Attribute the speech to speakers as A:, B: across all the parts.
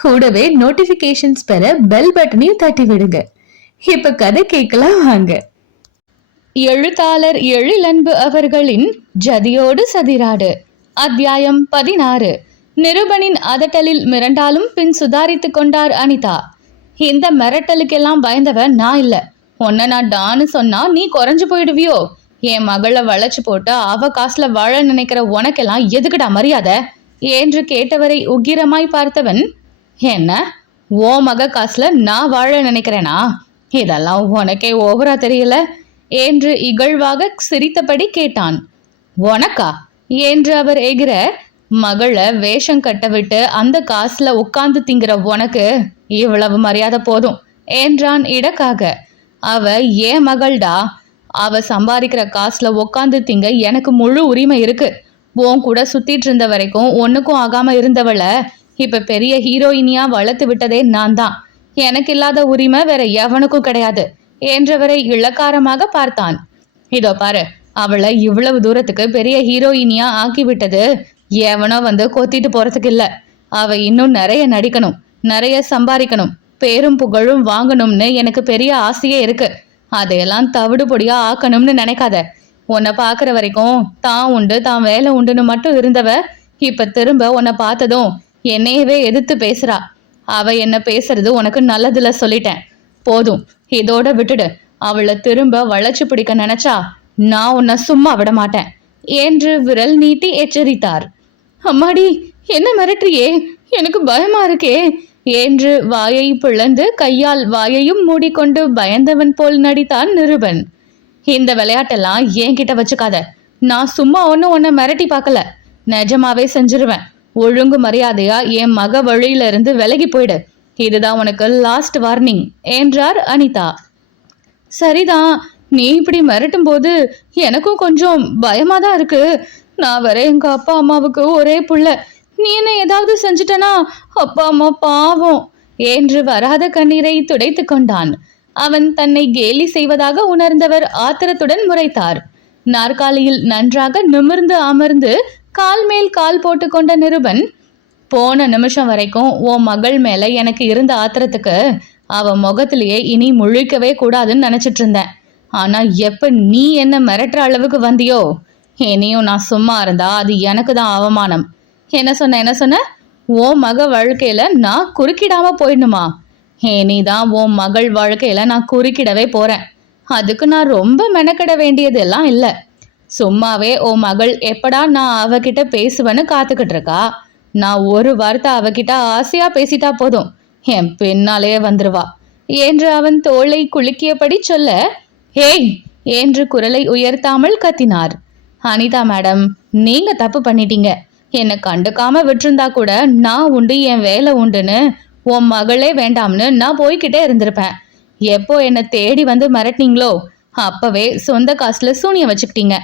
A: கூடவே நோட்டிபிகேஷன்ஸ் பெற பெல் பட்டனையும் தட்டி விடுங்க இப்ப கதை கேட்கலாம் வாங்க. எழுத்தாளர் எழிலன்பு அவர்களின் ஜதியோடு சதிராடு அத்தியாயம் பதினாறு. நிருபனின் அதட்டலில் மிரண்டாலும் பின் சுதாரித்துக் கொண்டார் அனிதா. இந்த மிரட்டலுக்கெல்லாம் பயந்தவன் நான் இல்ல. உன்னை நான் டான்னு சொன்னா நீ குறைஞ்சு போயிடுவியோ? என் மகளை வளைச்சு போட்டு அவ காசுல வாழ நினைக்கிற உனக்கெல்லாம் எதுக்குடா மரியாதை என்று கேட்டவரை உக்கிரமாய் பார்த்தவன் என்ன? ஓ மக காசுல நான் வாழ நினைக்கிறேனா? இதெல்லாம் உனக்கே ஓவரா தெரியல. என்று இகழ்வாக சிரித்தபடி கேட்டான். உனக்கா? என்று அவர் எகிற மகளை வேஷம் கட்டவிட்டு அந்த காசுல உட்கார்ந்து திங்கிற உனக்கு இவ்வளவு மரியாதை போதும் என்றான் இடக்காக. அவ ஏன் மகள்டா அவ சம்பாதிக்கிற காசுல உட்காந்து திங்க எனக்கு முழு உரிமை இருக்கு. உன் கூட சுத்திட்டு இருந்த வரைக்கும் ஒன்னுக்கும் ஆகாம இருந்தவளை இப்போ பெரிய ஹீரோயினியாக வளர்த்து விட்டதே நான் தான் எனக்கு இல்லாத உரிமை வேற எவனுக்கும் கிடையாது என்றவரை இளக்காரமாக பார்த்தான். இதோ பாரு அவளை இவ்வளவு தூரத்துக்கு பெரிய ஹீரோயினியா ஆக்கி விட்டது எவனோ வந்து கொத்திட்டு போறதுக்கு இல்ல. அவ இன்னும் நிறைய நடிக்கணும் நிறைய சம்பாதிக்கணும் பேரும் புகழும் வாங்கணும்னு எனக்கு பெரிய ஆசையே இருக்கு. அதையெல்லாம் தவிடு பொடியா ஆக்கணும்னு நினைக்காத. உன்னை பார்க்குற வரைக்கும் தான் உண்டு தான் வேலை உண்டுன்னு மட்டும் இருந்தவ இப்ப திரும்ப உன்னை பார்த்ததும் என்னையவே எதிர்த்து பேசுறா. அவ என்ன பேசுறது உனக்கு நல்லதுல சொல்லிட்டேன். போதும் இதோட விட்டுடு. அவளை திரும்ப வளைச்சு பிடிக்க நினைச்சா நான் உன்னை சும்மா விட மாட்டேன் என்று விரல் நீட்டி எச்சரித்தார். அம்மாடி என்ன மிரட்டுறியே? எனக்கு பயமா இருக்கே என்று வாயை பிளந்து கையால் வாயையும் மூடிக்கொண்டு பயந்தவன் போல் நடித்தான் நிருபன். இந்த விளையாட்டெல்லாம் என்கிட்ட வச்சுக்காத. நான் சும்மா ஒன்றும் உன்னை மிரட்டி பார்க்கல. நிஜமாவே செஞ்சிருவேன். ஒழுங்கு மரியாதையா என் மக வழியில இருந்து விலகி போயிடு. இதுதான் உனக்கு லாஸ்ட் வார்னிங் என்றார் அனிதா. சரிதான் நீ இப்படி மிரட்டும் போது எனக்கும் கொஞ்சம் பயமா தான் இருக்கு. நான் வர எங்க அப்பா அம்மாவுக்கு ஒரே புள்ள. நீ என்ன ஏதாவது செஞ்சிட்டனா? அப்பா அம்மா பாவம் என்று வராத கண்ணீரை துடைத்து கொண்டான். அவன் தன்னை கேலி செய்வதாக உணர்ந்தவர் ஆத்திரத்துடன் முறைத்தார். நாற்காலியில் நன்றாக நிமிர்ந்து அமர்ந்து கால் மேல் கால் போட்டுக்கொண்ட நிருபன் போன நிமிஷம் வரைக்கும் உன் மகள் மேல எனக்கு இருந்த ஆத்திரத்துக்கு அவ முகத்திலேயே இனி முழிக்கவே கூடாதுன்னு நினைச்சிட்டு இருந்தேன். ஆனா எப்ப நீ என்ன மிரட்டுற அளவுக்கு வந்தியோ இனியும் நான் சும்மா இருந்தா அது எனக்கு தான் அவமானம். என்ன சொன்ன என்ன சொன்ன? உன் மக வாழ்க்கையில நான் குறுக்கிடாம போயிடணுமா? நீ தான் உன் மகள் வாழ்க்கையில நான் குறுக்கிடவே போறேன். அதுக்கு நான் ரொம்ப மெனக்கிட வேண்டியதெல்லாம் இல்லை. சும்மாவே ஓ மகள் எப்படா நான் அவகிட்ட பேசுவேன்னு காத்துக்கிட்டு இருக்கா? நான் ஒரு வார்த்தை அவகிட்ட ஆசையா பேசிட்டா போதும். என் பின்னாலே வந்துருவா. என்று அவன் தோளை குலுக்கியபடி சொல்ல ஏய் என்று குரலை உயர்த்தாமல் கத்தினார். அனிதா மேடம் நீங்க தப்பு பண்ணிட்டீங்க. என்னை கண்டுக்காம விட்டிருந்தா கூட நான் உண்டு என் வேலை உண்டுன்னு உன் மகளே வேண்டாம்னு நான் போய்கிட்டே இருந்திருப்பேன். எப்போ என்னை தேடி வந்து மிரட்டினீங்களோ அப்பவே சொந்த காசுல சூனியம் வச்சுக்கிட்டீங்க.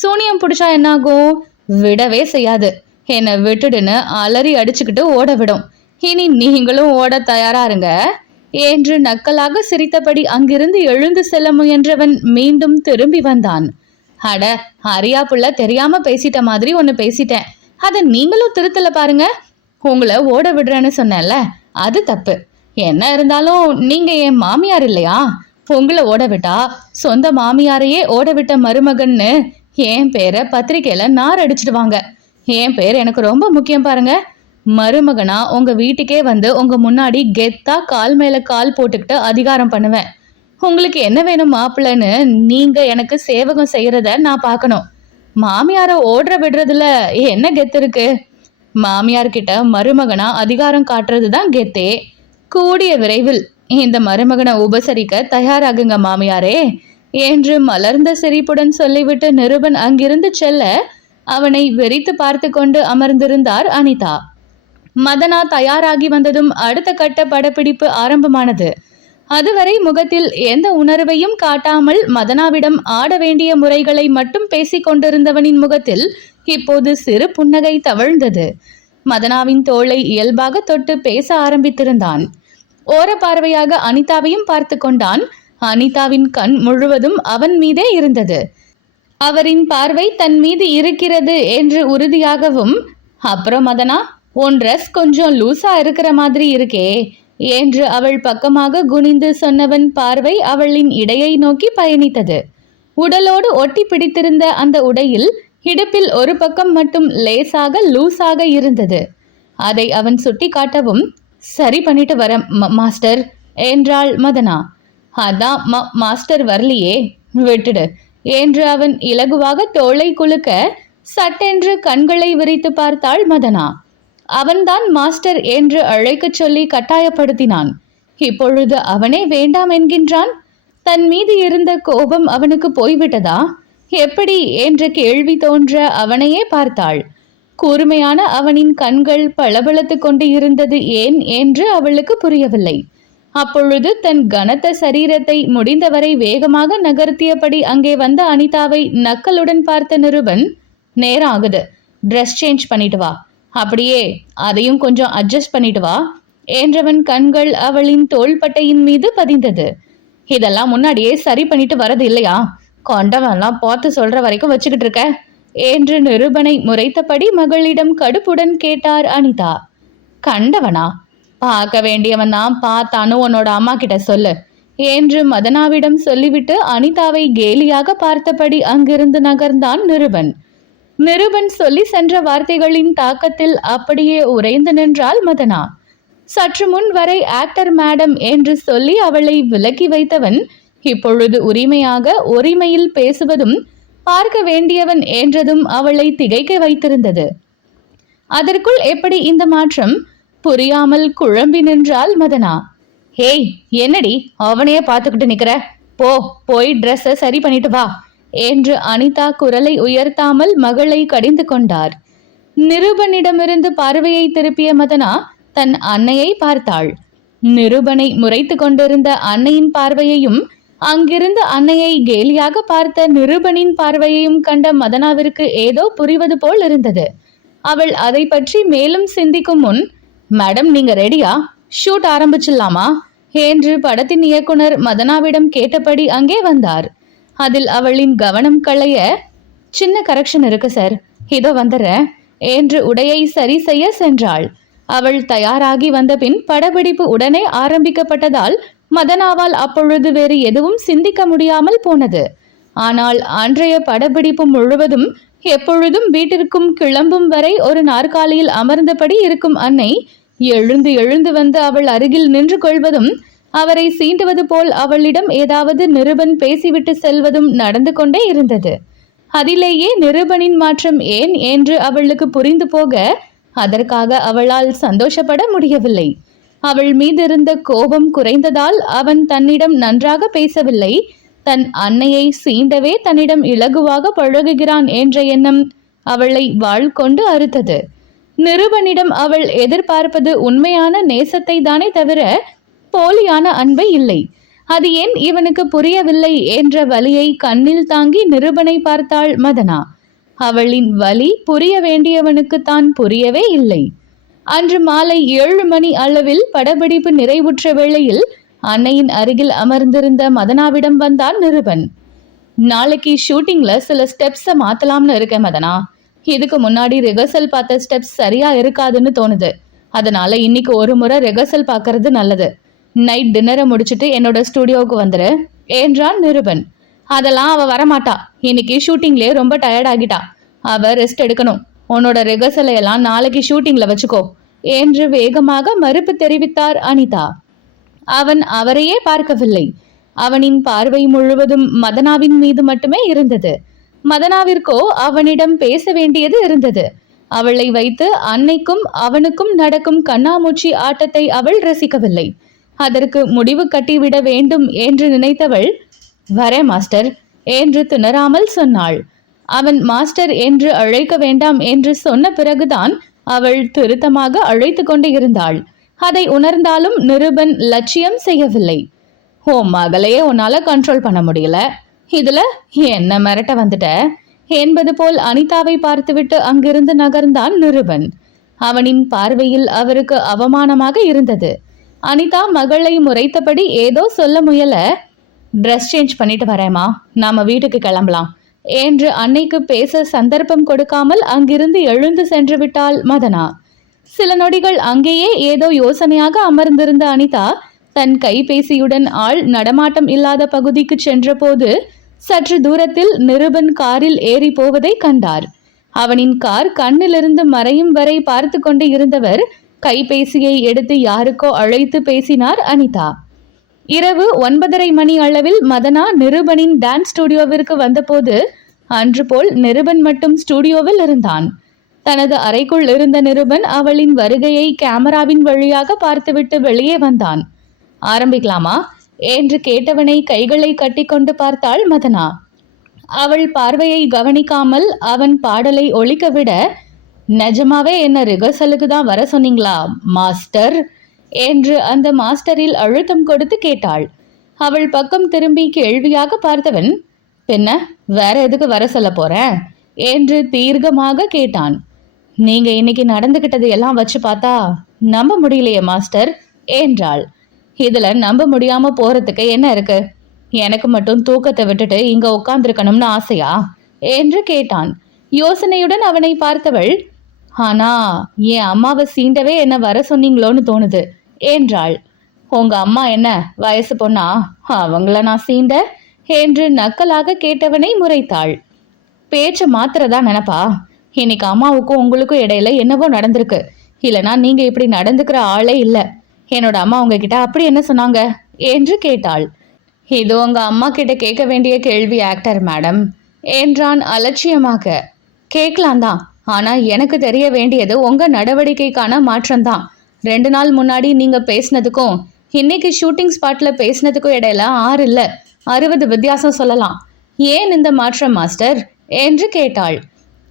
A: சூனியம் பிடிச்சா என்னாகும்? விடவே செய்யாது. என்னை விட்டுடுன்னு அலறி அடிச்சுக்கிட்டு ஓட விடும். இனி நீங்களும் ஓட தயாரா இருங்க. என்று நக்கலாக சிரித்தபடி அங்கிருந்து எழுந்து செல்ல முயன்றவன் மீண்டும் திரும்பி வந்தான். அட அரியா புள்ள தெரியாம பேசிட்ட மாதிரி ஒன்னு பேசிட்டேன். அதை நீங்களும் திருத்தல பாருங்க. உங்களை ஓட விடுறேன்னு சொன்னேன்ல அது தப்பு. என்ன இருந்தாலும் நீங்க என் மாமியார் இல்லையா? உங்களை ஓட விட்டா சொந்த மாமியாரையே ஓட விட்ட மருமகன்னு என் பேரை பத்திரிக்கையில் நார் அடிச்சிடுவாங்க. என் பேர் எனக்கு ரொம்ப முக்கியம் பாருங்க. மருமகனா உங்க வீட்டுக்கே வந்து உங்க முன்னாடி கெத்தா கால் மேல கால் போட்டுக்கிட்டு அதிகாரம் பண்ணுவேன். உங்களுக்கு என்ன வேணும் மாப்பிள்ளைன்னு நீங்க எனக்கு சேவகம் செய்யறத நான் பார்க்கணும். மாமியார ஓடுற விடுறதுல என்ன கெத்து இருக்கு? மாமியார்கிட்ட மருமகனா அதிகாரம் காட்டுறது தான் கெத்தே. கூடிய விரைவில் இந்த மருமகனை உபசரிக்க தயாராகுங்க மாமியாரே. என்று மலர்ந்த சிரிப்புடன் சொல்லிவிட்டு நிருபன் அங்கிருந்து செல்ல அவனை வெறித்து பார்த்து கொண்டு அமர்ந்திருந்தார் அனிதா. மதனா தயாராகி வந்ததும் அடுத்த கட்ட படப்பிடிப்பு ஆரம்பமானது. அதுவரை முகத்தில் எந்த உணர்வையும் காட்டாமல் மதனாவிடம் ஆட வேண்டிய முறைகளை மட்டும் பேசிக் கொண்டிருந்தவனின் முகத்தில் இப்போது சிறு புன்னகை தவழ்ந்தது. மதனாவின் தோளை இயல்பாக தொட்டு பேச ஆரம்பித்திருந்தான். ஓர பார்வையாக அனிதாவையும் பார்த்து கொண்டான். அனிதாவின் கண் முழுவதும் அவன் மீதே இருந்தது. அவரின் பார்வை தன் மீது இருக்கிறது என்று உறுதியாகவும் அப்புறம் மதனா உன் ட்ரெஸ் கொஞ்சம் லூசா இருக்கிற மாதிரி இருக்கே என்று அவள் பக்கமாக குனிந்து சொன்னவன் பார்வை அவளின் இடையை நோக்கி பயணித்தது. உடலோடு ஒட்டி பிடித்திருந்த அந்த உடையில் இடுப்பில் ஒரு பக்கம் மட்டும் லேசாக லூசாக இருந்தது. அதை அவன் சுட்டி காட்டவும் சரி பண்ணிட்டு வர மாஸ்டர் என்றாள் மதனா. அதான் மா மாஸ்டர் வரலையே. விட்டுடு. என்று அவன் இலகுவாக தோளை குலுக்க சட்டென்று கண்களை விரித்து பார்த்தாள் மதனா. அவன்தான் மாஸ்டர் என்று அழைக்கச் சொல்லி கட்டாயப்படுத்தினான். இப்பொழுது அவனே வேண்டாம் என்கின்றான். தன் மீது இருந்த கோபம் அவனுக்கு போய்விட்டதா? எப்படி? என்ற கேள்வி தோன்ற அவனையே பார்த்தாள். கூர்மையான அவனின் கண்கள் பளபளத்து கொண்டு இருந்தது ஏன் என்று அவளுக்கு புரியவில்லை. அப்பொழுது தன் கனத்த சரீரத்தை முடிந்தவரை வேகமாக நகர்த்தியபடி அங்கே வந்த அனிதாவை நக்கலுடன் பார்த்த நிருபன் நேரம் ஆகுது ட்ரெஸ் சேஞ்ச் பண்ணிட்டு வா. அப்படியே அதையும் கொஞ்சம் அட்ஜஸ்ட் பண்ணிட்டு வா என்றவன் கண்கள் அவளின் தோள்பட்டையின் மீது பதிந்தது. இதெல்லாம் முன்னாடியே சரி பண்ணிட்டு வரது இல்லையா? கொண்டவன்லாம் பார்த்து சொல்ற வரைக்கும் வச்சுக்கிட்டு இருக்க என்று நிருபனை முறைத்தபடி மகளிடம் கடுப்புடன் கேட்டார் அனிதா. கண்டவனா? பார்க்க வேண்டியவன் தான் பார்த்தானு உன்னோட அம்மா கிட்ட சொல்லு. என்று மதனாவிடம் சொல்லிவிட்டு அனிதாவை கேலியாக பார்த்தபடி அங்கிருந்து நகர்ந்தான் நிருபன். நிருபன் சொல்லி சென்ற வார்த்தைகளின் தாக்கத்தில் அப்படியே உறைந்து நின்றாள் மதனா. சற்று முன் வரை ஆக்டர் மேடம் என்று சொல்லி அவளை விலக்கி வைத்தவன் இப்பொழுது உரிமையாக உரிமையில் பேசுவதும் பார்க்க வேண்டியவன் என்றதும் அவளை திகைக்க வைத்திருந்தது. அதற்குள் எப்படி இந்த மாற்றம் புரியாமல் குழம்பி நின்றாள் மதனா. ஹேய் என்னடி? அவனையே பார்த்துக்கிட்டு நிக்கிற? போ போய் ட்ரெஸ்ஸை சரி பண்ணிட்டு வா என்று அனிதா குரலை உயர்த்தாமல் மகளை கடிந்து கொண்டார். நிருபனிடமிருந்து பார்வையை திருப்பிய மதனா தன் அன்னையை பார்த்தாள். நிருபனை முறைத்து கொண்டிருந்த அன்னையின் பார்வையையும் அங்கிருந்த அன்னையை கேலியாக பார்த்த நிருபனின் பார்வையையும் கண்ட மதனாவிற்கு ஏதோ புரிவது போல் இருந்தது. அவள் அதை பற்றி மேலும் சிந்திக்கும் முன் மேடம் நீங்க ரெடியா? ஷூட் ஆரம்பிச்சிடலாமா? என்று படத்தின் இயக்குனர் மதனாவிடம் கேட்டபடி அங்கே வந்தார். அதில் அவளின் கவனம் களைய சின்ன கரெக்ஷன் இருக்கு சார் இதோ வந்துடுறேன் என்று உடையை சரி செய்ய சென்றாள். அவள் தயாராகி வந்தபின் படப்பிடிப்பு உடனே ஆரம்பிக்கப்பட்டதால் மதனாவால் அப்பொழுது வேறு எதுவும் சிந்திக்க முடியாமல் போனது. ஆனால் அன்றைய படப்பிடிப்பு முழுவதும் எப்பொழுதும் வீட்டிற்கும் கிளம்பும் வரை ஒரு நாற்காலியில் அமர்ந்தபடி இருக்கும் அன்னை எழுந்து எழுந்து வந்து அவள் அருகில் நின்று கொள்வதும் அவரை சீண்டுவது போல் அவளிடம் ஏதாவது நிருபன் பேசிவிட்டு செல்வதும் நடந்து கொண்டே இருந்தது. அதிலேயே நிருபனின் மாற்றம் ஏன் என்று அவளுக்கு புரிந்து போக அதற்காக அவளால் சந்தோஷப்பட முடியவில்லை. அவள் மீதிருந்த கோபம் குறைந்ததால் அவன் தன்னிடம் நன்றாக பேசவில்லை. தன் அன்னையை சீண்டவே தன்னிடம் இலகுவாக பழகுகிறான் என்ற எண்ணம் அவளை வாழ் கொண்டு அறுத்தது. நிருபனிடம் அவள் எதிர்பார்ப்பது உண்மையான நேசத்தை தானே தவிர போலியான அன்பை இல்லை. அது ஏன் இவனுக்கு புரியவில்லை என்ற வலியை கண்ணில் தாங்கி நிருபனை பார்த்தாள் மதனா. அவளின் வலி புரிய வேண்டியவனுக்கு தான் புரியவே இல்லை. அன்று மாலை ஏழு மணி அளவில் படப்பிடிப்பு நிறைவுற்ற வேளையில் அன்னையின் அருகில் அமர்ந்திருந்த மதனாவிடம் வந்தான் நிருபன். நாளைக்கு ஷூட்டிங்ல சில ஸ்டெப்ஸை மாத்தலாம்னு இருக்கேன் மதனா. இதுக்கு முன்னாடி ரிஹர்சல் பார்த்த ஸ்டெப்ஸ் சரியா இருக்காதுன்னு தோணுது. அதனால இன்னைக்கு ஒரு முறை ரிஹர்சல் பார்க்கறது நல்லது. நைட் டின்னரை முடிச்சுட்டு என்னோட ஸ்டுடியோவுக்கு வந்துரு. என்றான் நிருபன். அதெல்லாம் அவ வரமாட்டா. இன்னைக்கு ஷூட்டிங்லேயே ரொம்ப டயர்ட் ஆகிட்டா. அவ ரெஸ்ட் எடுக்கணும். உன்னோட ரிஹர்சலை எல்லாம் நாளைக்கு ஷூட்டிங்ல வச்சுக்கோ. என்று வேகமாக மறுப்பு தெரிவித்தார் அனிதா. அவன் அவரையே பார்க்கவில்லை. அவனின் பார்வை முழுவதும் மதனாவின் மீது மட்டுமே இருந்தது. மதனாவிற்கோ அவனிடம் பேச வேண்டியது இருந்தது. அவளை வைத்து அன்னைக்கும் அவனுக்கும் நடக்கும் கண்ணாமூச்சி ஆட்டத்தை அவள் ரசிக்கவில்லை. அதற்கு முடிவு கட்டிவிட வேண்டும் என்று நினைத்தவள் வரேன் மாஸ்டர் என்று திணறாமல் சொன்னாள். அவன் மாஸ்டர் என்று அழைக்க வேண்டாம் என்று சொன்ன பிறகுதான் அவள் திருத்தமாக அழைத்து கொண்டு இருந்தாள். அதை உணர்ந்தாலும் நிருபன் லட்சியம் செய்யவில்லை. ஓ மகளையே உன்னால கண்ட்ரோல் பண்ண முடியல. இதுல என்ன மிரட்ட வந்துட்ட? என்பது போல் அனிதாவை பார்த்துவிட்டு அங்கிருந்து நகர்ந்தான் நிருபன். அவனின் பார்வையில் அவருக்கு அவமானமாக இருந்தது. அனிதா மகளை முறைத்தபடி ஏதோ சொல்ல முயல ட்ரெஸ் சேஞ்ச் பண்ணிட்டு வரேம்மா. நாம வீட்டுக்கு கிளம்பலாம். என்று அன்னைக்கு பேச சந்தர்ப்பம் கொடுக்காமல் அங்கிருந்து எழுந்து சென்று விட்டாள் மதனா. சில நொடிகள் அங்கேயே ஏதோ யோசனையாக அமர்ந்திருந்த அனிதா தன் கைபேசியுடன் ஆள் நடமாட்டம் இல்லாத பகுதிக்கு சென்றபோது சற்று தூரத்தில் நிருபன் காரில் ஏறி போவதை கண்டார். அவனின் கார் கண்ணிலிருந்து மறையும் வரை பார்த்து கொண்டு இருந்தவர் கைபேசியை எடுத்து யாருக்கோ அழைத்து பேசினார் அனிதா. இரவு ஒன்பதரை மணி அளவில் மதனா நிருபனின் டான்ஸ் ஸ்டுடியோவிற்கு வந்தபோது அன்று போல் நிருபன் மட்டும் ஸ்டுடியோவில் இருந்தான். தனது அறைக்குள் இருந்த நிருபன் அவளின் வருகையை கேமராவின் வழியாக பார்த்துவிட்டு வெளியே வந்தான். ஆரம்பிக்கலாமா? என்று கேட்டவனை கைகளை கட்டிக்கொண்டு பார்த்தாள் மதனா. அவள் பார்வையை கவனிக்காமல் அவன் பாடலை ஒழிக்க விட நிஜமாவே என்ன ரிகர்சலுக்கு தான் வர சொன்னீங்களா மாஸ்டர்? என்று அந்த மாஸ்டரில் அழுத்தம் கொடுத்து கேட்டாள். அவள் பக்கம் திரும்பி கேள்வியாக பார்த்தவன் பின்ன வேற எதுக்கு வர சொல்ல போறேன் என்று தீர்க்கமாக கேட்டான். நீங்க இன்னைக்கு நடந்துகிட்டது எல்லாம் வச்சு பார்த்தா நம்ப முடியலையே மாஸ்டர். என்றாள். இதுல நம்ப முடியாம போறதுக்கு என்ன இருக்கு? எனக்கு மட்டும் தூக்கத்தை விட்டுட்டு இங்க உட்காந்துருக்கணும்னு ஆசையா? என்று கேட்டான். யோசனையுடன் அவனை பார்த்தவள் ஆனா என் அம்மாவை சீண்டவே என்ன வர சொன்னீங்களோன்னு தோணுது என்றாள். உங்க அம்மா என்ன வயசு பொண்ணா? அவங்கள நான் சீண்ட? என்று நக்கலாக கேட்டவனை முறைத்தாள். பேச்ச மாத்திரதா நினப்பா? இன்னைக்கு அம்மாவுக்கும் உங்களுக்கும் இடையில என்னவோ நடந்திருக்கு. இல்லனா நீங்க இப்படி நடந்துக்கிற ஆளே இல்ல. என்னோட அம்மா உங்ககிட்ட அப்படி என்ன சொன்னாங்க? என்று கேட்டாள். இது உங்க அம்மா கிட்ட கேட்க வேண்டிய கேள்வி ஆக்டர் மேடம் என்றான் அலட்சியமாக. கேட்கலாம் தான். ஆனா எனக்கு தெரிய வேண்டியது உங்க நடவடிக்கைக்கான மாற்றம்தான் ரெண்டு நாள் முன்னாடி நீங்க பேசினதுக்கும் இன்னைக்கு ஷூட்டிங் ஸ்பாட்ல பேசினதுக்கும் இடையில ஆறு இல்ல. அறுபது வித்தியாசம் சொல்லலாம். ஏன் இந்த மாற்றம் மாஸ்டர் என்று கேட்டாள்.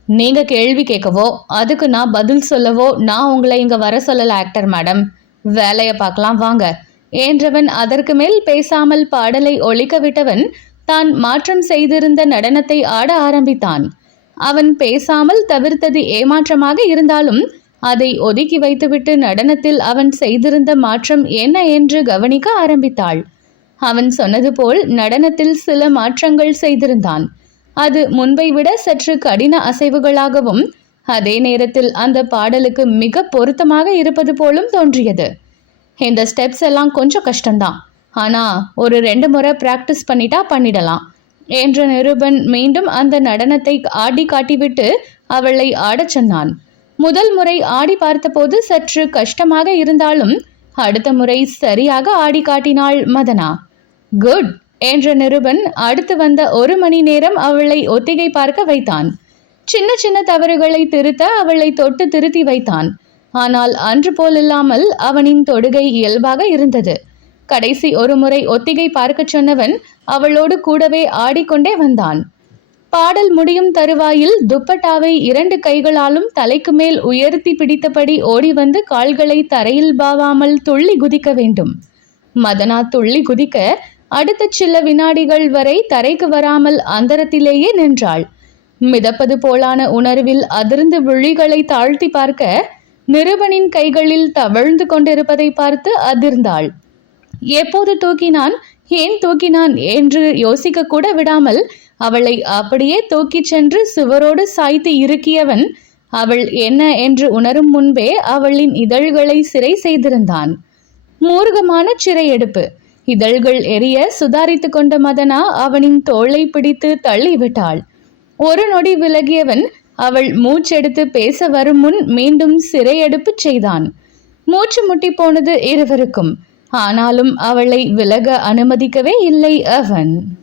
A: நீங்கள் கேள்வி கேட்கவோ அதுக்கு நான் பதில் சொல்லவோ நான் உங்களை இங்கே வர சொல்லல ஆக்டர் மேடம் வேலையை பார்க்கலாம் வாங்க. என்றவன் அதற்கு மேல் பேசாமல் பாடலை ஒழிக்க விட்டவன் தான் மாற்றம் செய்திருந்த நடனத்தை ஆட ஆரம்பித்தான். அவன் பேசாமல் தவிர்த்தது ஏமாற்றமாக இருந்தாலும் அதை ஒதுக்கி வைத்துவிட்டு நடனத்தில் அவன் செய்திருந்த மாற்றம் என்ன என்று கவனிக்க ஆரம்பித்தாள். அவன் சொன்னது போல் நடனத்தில் சில மாற்றங்கள் செய்திருந்தான். அது முன்பை விட சற்று கடின அசைவுகளாகவும் அதே நேரத்தில் அந்த பாடலுக்கு மிக பொருத்தமாக இருப்பது போலும் தோன்றியது. இந்த ஸ்டெப்ஸ் எல்லாம் கொஞ்சம் கஷ்டம்தான். ஆனால் ஒரு ரெண்டு முறை பிராக்டிஸ் பண்ணிட்டா பண்ணிடலாம். என்ற நிருபன் மீண்டும் அந்த நடனத்தை ஆடி காட்டிவிட்டு அவளை ஆடச் சொன்னான். முதல் முறை ஆடி பார்த்தபோது சற்று கஷ்டமாக இருந்தாலும் அடுத்த முறை சரியாக ஆடி காட்டினாள் மதனா. குட் என்ற நிருபன் அடுத்து வந்த ஒரு மணி நேரம் அவளை ஒத்திகை பார்க்க வைத்தான். சின்ன சின்ன தவறுகளை திருத்த அவளை தொட்டு திருத்தி வைத்தான். ஆனால் அன்று போலில்லாமல் அவனின் தொடுகை இயல்பாக இருந்தது. கடைசி ஒரு முறை ஒத்திகை பார்க்கச் சொன்னவன் அவளோடு கூடவே ஆடிக்கொண்டே வந்தான். பாடல் முடியும் தருவாயில் துப்பட்டாவை இரண்டு கைகளாலும் தலைக்கு மேல் உயர்த்தி பிடித்தபடி ஓடி வந்து கால்களை தரையில் பாவாமல் துள்ளி குதிக்க வேண்டும். மதனா துள்ளி குதிக்க அடுத்த சில வினாடிகள் வரை தரைக்கு வராமல் அந்தரத்திலேயே நின்றாள். மிதப்பது போலான உணர்வில் அதிர்ந்து விழிகளை தாழ்த்தி பார்க்க நிருபனின் கைகளில் தவழ்ந்து கொண்டிருப்பதை பார்த்து அதிர்ந்தாள். எப்போது தூக்கினான்? ஏன் தூக்கினான் என்று யோசிக்க கூட விடாமல் அவளை அப்படியே தூக்கிச் சென்று சுவரோடு சாய்த்து இறுக்கியவன் அவள் என்ன என்று உணரும் முன்பே அவளின் இதழ்களை சிறை செய்திருந்தான். மூர்க்கமான சிறையெடுப்பு. இதழ்கள் எரிய சுதாரித்து கொண்ட மதனா அவனின் தோளை பிடித்து தள்ளிவிட்டாள். ஒரு நொடி விலகியவன் அவள் மூச்செடுத்து பேச வரும் முன் மீண்டும் சிறையெடுப்பு செய்தான். மூச்சு முட்டி போனது இருவருக்கும். ஆனாலும் அவளை விலக அனுமதிக்கவே இல்லை அவன்.